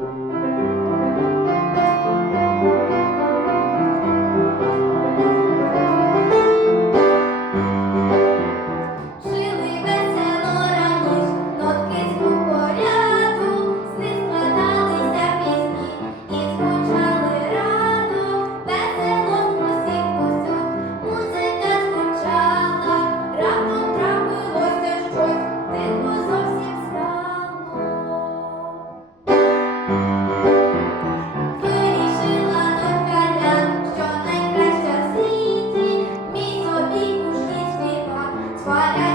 you What